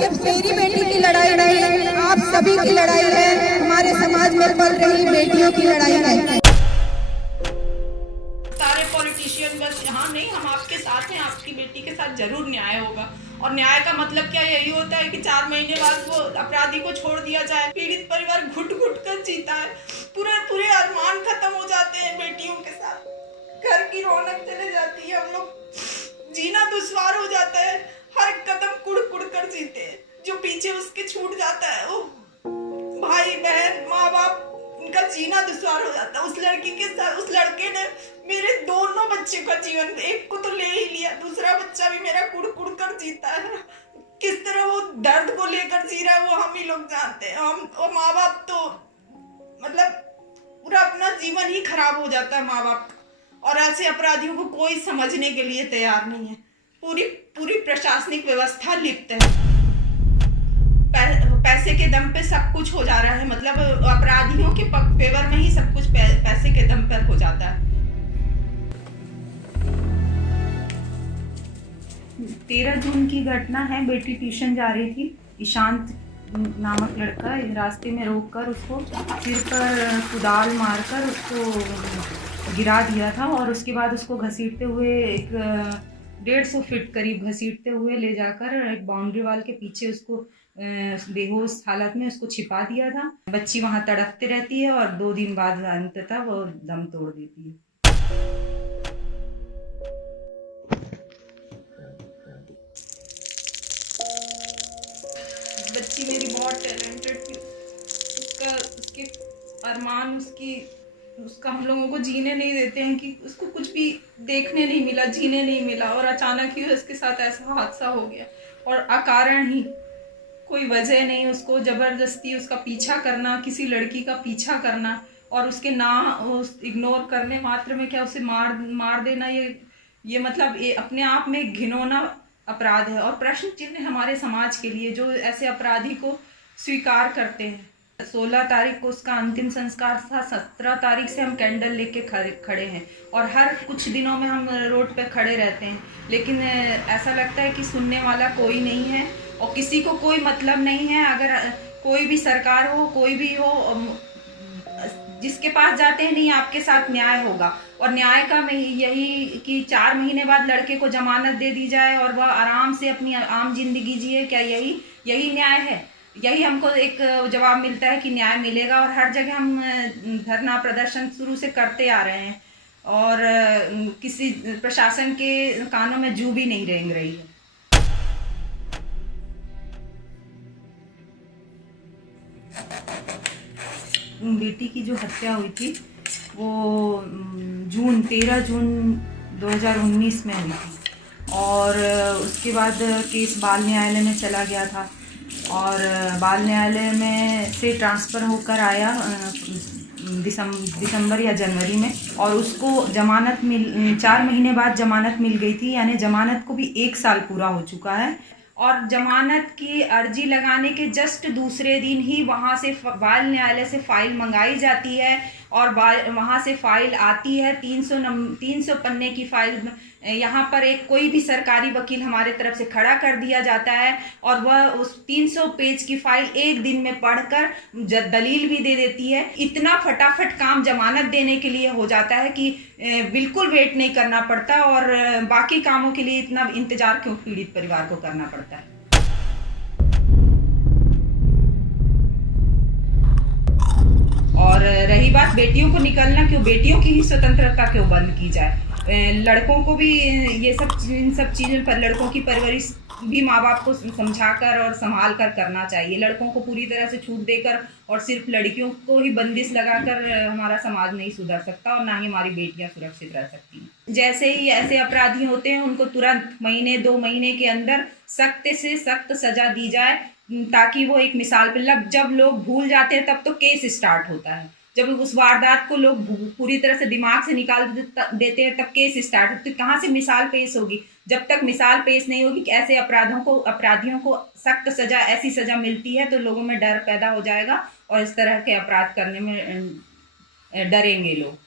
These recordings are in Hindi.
सिर्फ मेरी बेटी की लड़ाई नहीं, आप सभी की लड़ाई है, हमारे समाज में पल रही बेटियों की लड़ाई है। सारे पॉलिटिशियन बस यहाँ नहीं, हम आपके साथ हैं, आपकी बेटी के साथ जरूर न्याय होगा। और न्याय का मतलब क्या यही होता है कि 4 महीने बाद वो अपराधी को छोड़ दिया जाए। पीड़ित परिवार घुट घुट कर जीता है, पूरे अरमान खत्म हो जाते हैं बेटियों के साथ, घर की रौनक चले जाती है, हम लोग जीना दुश्वार हो जाता है, हर कदम कुड़ कुड़ कर जीते हैं। जो पीछे उसके छूट जाता है वो भाई बहन माँ बाप, उनका जीना दुश्वार हो जाता है। उस लड़की के साथ, उस लड़के ने मेरे दोनों बच्चे का जीवन, एक को तो ले ही लिया, दूसरा बच्चा भी मेरा कुड़ कुड़ कर जीता है। किस तरह वो दर्द को लेकर जी रहा है वो हम ही लोग जानते हैं। हम और माँ बाप तो मतलब पूरा अपना जीवन ही खराब हो जाता है माँ बाप का। और ऐसे अपराधियों को कोई समझने के लिए तैयार नहीं है। पूरी प्रशासनिक व्यवस्था लिप्त है। पैसे के दम पे सब कुछ हो जा रहा है, मतलब अपराधियों के फेवर में ही सब कुछ पैसे के दम पर हो जाता है। 13 जून की घटना है। बेटी ट्यूशन जा रही थी, ईशांत नामक लड़का रास्ते में रोककर उसको सिर पर कुदाल मारकर उसको गिरा दिया था और उसके बाद उसको घसीटते हुए एक 150 फीट करीब घसीटते हुए ले जाकर एक बाउंड्री वाल के पीछे उसको बेहोश हालत में उसको छिपा दिया था। बच्ची वहाँ तड़पते रहती है और 2 दिन बाद अंततः वो दम तोड़ देती है। बच्ची मेरी बहुत टैलेंटेड थी, उसके अरमान उसका हम लोगों को जीने नहीं देते हैं कि उसको कुछ भी देखने नहीं मिला, जीने नहीं मिला, और अचानक ही उसके साथ ऐसा हादसा हो गया। और अकारण ही, कोई वजह नहीं, उसको ज़बरदस्ती उसका पीछा करना, किसी लड़की का पीछा करना और उसके ना इग्नोर करने मात्र में क्या उसे मार देना, ये मतलब ये अपने आप में घिनौना अपराध है और प्रश्न चिन्ह है हमारे समाज के लिए जो ऐसे अपराधी को स्वीकार करते हैं। 16 तारीख को उसका अंतिम संस्कार था, 17 तारीख से हम कैंडल लेके खड़े हैं और हर कुछ दिनों में हम रोड पे खड़े रहते हैं, लेकिन ऐसा लगता है कि सुनने वाला कोई नहीं है और किसी को कोई मतलब नहीं है। अगर कोई भी सरकार हो, कोई भी हो, जिसके पास जाते हैं नहीं आपके साथ न्याय होगा। और न्याय का यही कि 4 महीने बाद लड़के को जमानत दे दी जाए और वह आराम से अपनी आम जिंदगी जिए, क्या यही न्याय है? यही हमको एक जवाब मिलता है कि न्याय मिलेगा। और हर जगह हम धरना प्रदर्शन शुरू से करते आ रहे हैं और किसी प्रशासन के कानों में जू भी नहीं रेंग रही है। बेटी की जो हत्या हुई थी वो 13 जून 2019 में हुई थी और उसके बाद केस बाल न्यायालय में चला गया था और बाल न्यायालय में से ट्रांसफ़र होकर आया दिसंबर या जनवरी में और उसको जमानत 4 महीने बाद जमानत मिल गई थी, यानी जमानत को भी 1 साल पूरा हो चुका है। और जमानत की अर्जी लगाने के जस्ट दूसरे दिन ही वहाँ से बाल न्यायालय से फ़ाइल मंगाई जाती है और वहाँ से फ़ाइल आती है 300 पन्ने की फ़ाइल। यहाँ पर एक कोई भी सरकारी वकील हमारे तरफ से खड़ा कर दिया जाता है और वह उस 300 पेज की फ़ाइल एक दिन में पढ़कर दलील भी दे देती है। इतना फटाफट काम जमानत देने के लिए हो जाता है कि बिल्कुल वेट नहीं करना पड़ता और बाकी कामों के लिए इतना इंतज़ार क्यों पीड़ित परिवार को करना पड़ता है। और रही बात बेटियों को निकलना, क्यों बेटियों की ही स्वतंत्रता क्यों बंद की जाए? लड़कों को भी इन सब चीज़ों पर लड़कों की परवरिश भी माँ बाप को समझाकर और संभाल कर करना चाहिए। लड़कों को पूरी तरह से छूट देकर और सिर्फ लड़कियों को ही बंदिश लगाकर हमारा समाज नहीं सुधर सकता और ना ही हमारी बेटियां सुरक्षित रह सकती हैं। जैसे ही ऐसे अपराधी होते हैं उनको तुरंत 1-2 महीने के अंदर सख्त से सख्त सजा दी जाए ताकि वो एक मिसाल पर, जब लोग भूल जाते हैं तब तो केस स्टार्ट होता है। जब उस वारदात को लोग पूरी तरह से दिमाग से निकाल देते हैं तब केस स्टार्ट होता है। कहाँ से मिसाल पेश होगी? जब तक मिसाल पेश नहीं होगी कि ऐसे अपराधियों को सख्त सजा, ऐसी सजा मिलती है तो लोगों में डर पैदा हो जाएगा और इस तरह के अपराध करने में डरेंगे लोग।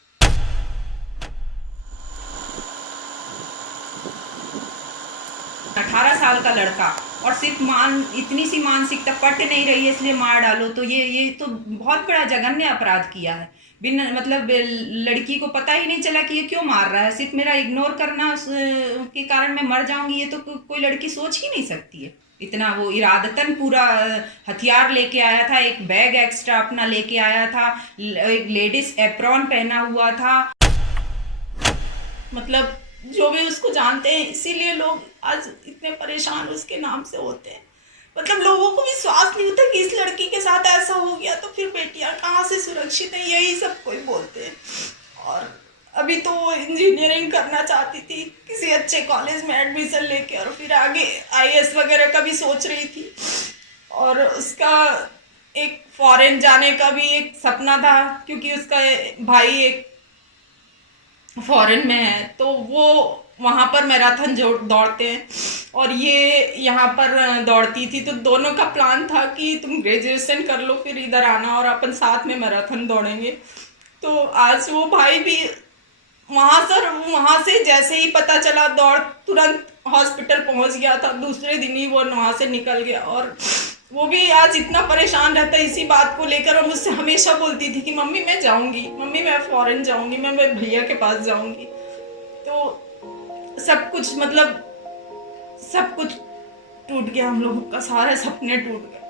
18 साल का लड़का और सिर्फ इतनी सी मानसिकता पट नहीं रही है इसलिए मार डालो, तो ये तो बहुत बड़ा जघन्य अपराध किया है। बिन मतलब लड़की को पता ही नहीं चला कि ये क्यों मार रहा है, सिर्फ मेरा इग्नोर करना के कारण मैं मर जाऊंगी, ये तो कोई लड़की सोच ही नहीं सकती है। इतना वो इरादतन पूरा हथियार लेके आया था, एक बैग एक्स्ट्रा अपना लेके आया था, एक लेडीज एप्रॉन पहना हुआ था। मतलब जो भी उसको जानते हैं, इसीलिए लोग आज इतने परेशान उसके नाम से होते हैं। मतलब लोगों को विश्वास नहीं होता कि इस लड़की के साथ ऐसा हो गया तो फिर बेटियां कहाँ से सुरक्षित हैं, यही सब कोई बोलते हैं। और अभी तो वो इंजीनियरिंग करना चाहती थी, किसी अच्छे कॉलेज में एडमिशन लेके, और फिर आगे आईएएस वगैरह का भी सोच रही थी। और उसका एक फॉरेन जाने का भी एक सपना था, क्योंकि उसका भाई एक फॉरेन में है, तो वो वहाँ पर मैराथन दौड़ते हैं और ये यहाँ पर दौड़ती थी। तो दोनों का प्लान था कि तुम ग्रेजुएशन कर लो फिर इधर आना और अपन साथ में मैराथन दौड़ेंगे। तो आज वो भाई भी वहाँ से जैसे ही पता चला दौड़ तुरंत हॉस्पिटल पहुँच गया था, दूसरे दिन ही वो वहाँ से निकल गया। और वो भी आज इतना परेशान रहता है इसी बात को लेकर, और मुझसे हमेशा बोलती थी कि मम्मी मैं जाऊंगी, मम्मी मैं फॉरेन जाऊंगी, मैं भैया के पास जाऊंगी। तो सब कुछ मतलब सब कुछ टूट गया, हम लोगों का सारे सपने टूट गए।